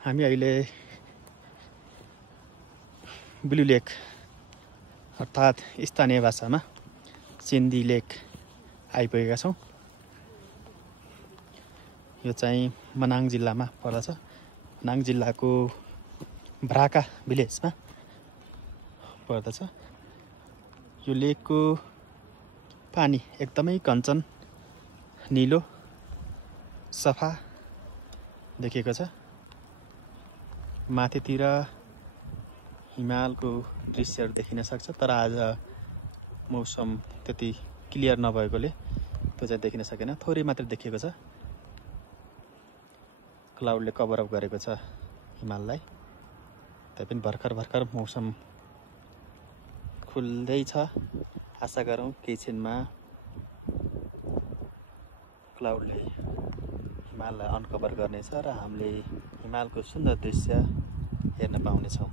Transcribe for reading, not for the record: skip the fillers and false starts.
हामी अहिले ब्लू लेक अर्थात् स्थानीय भाषामा सिन्धी लेक आइपुगेका छौँ। यो चाहिँ मनाङ जिल्लामा पर्दछ। मनाङ जिल्लाको भ्राका भिलेजमा पर्दछ। यो लेकको पानी एकदमै कञ्चन नीलो सफा देखिएको छ। माथितिर हिमालको दृश्यहरू देखिन सक्छ, तर आज मौसम त्यति क्लियर नभएकोले त्यो चाहिँ देखिन सकेन, थोरै मात्र देखिएको छ। क्लाउडले कभर अप गरेको छ हिमाललाई। तैपनि भर्खर भर्खर मौसम खुल्दैछ। आशा गरौँ केही क्षणमा क्लाउडले हिमाललाई अनकभर गर्नेछ र हामीले हिमालको सुन्दर दृश्य हेर्न पाउनेछौँ।